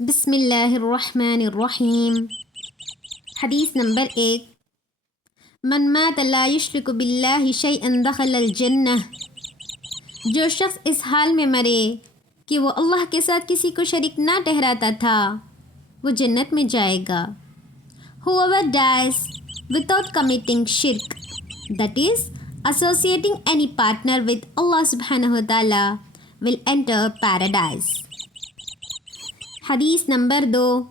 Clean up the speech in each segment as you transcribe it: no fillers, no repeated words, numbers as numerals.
بسم اللہ الرحمن الرحیم۔ حدیث نمبر 1، من مات لا یشرک باللہ شیئا دخل الجنہ، جو شخص اس حال میں مرے کہ وہ اللہ کے ساتھ کسی کو شریک نہ ٹھہراتا تھا وہ جنت میں جائے گا۔ Whoever dies without committing shirk, that is, associating any partner with Allah subhanahu wa ta'ala, will enter paradise۔ حدیث نمبر 2،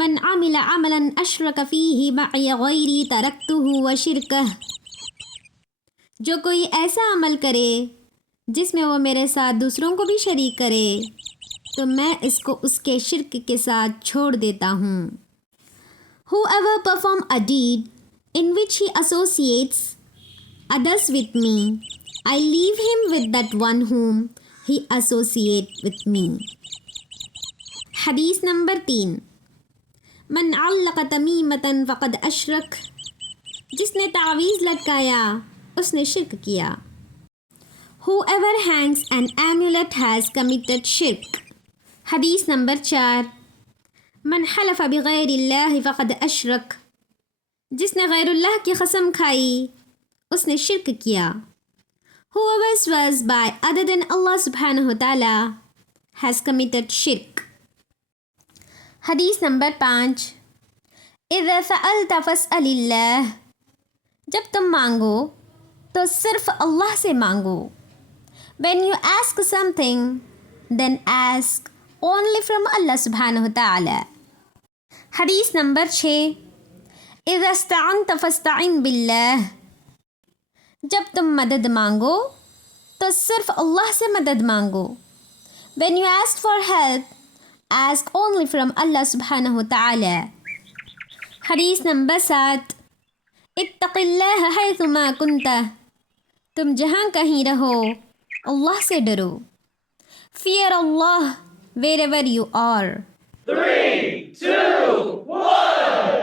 من عمل عملا اشرک فیہ معی غیری ترکتہ وشرکہ، جو کوئی ایسا عمل کرے جس میں وہ میرے ساتھ دوسروں کو بھی شریک کرے تو میں اس کو اس کے شرک کے ساتھ چھوڑ دیتا ہوں۔ Whoever perform a deed in which he associates others with me, I leave him with that one whom he associates with me۔ حدیث نمبر 3، من علق تمیمتا فقد اشرک، جس نے تعویذ لٹکایا اس نے شرک کیا۔ Whoever hangs an amulet has committed shirk۔ حدیث نمبر 4، من حلف بغیر اللہ فقد اشرک، جس نے غیر اللہ کی قسم کھائی اس نے شرک کیا۔ Whoever swears by other than Allah subhanahu wa ta'ala has committed shirk۔ حدیث نمبر 5، اذا سألت فاسأل اللہ، جب تم مانگو تو صرف اللہ سے مانگو۔ When you ask something, then ask only from Allah subhanahu wa ta'ala۔ حدیث نمبر 6، اذا استعنت فاستعن باللہ، جب تم مدد مانگو تو صرف اللہ سے مدد مانگو۔ When you ask for help, ask only from Allah subhanahu wa ta'ala۔ حدیث نمبر 7، اتق اللہ حیث ما کنت، تم جہاں کہیں رہو اللہ سے ڈرو۔ Fear Allah wherever you are۔ 3, 2, 1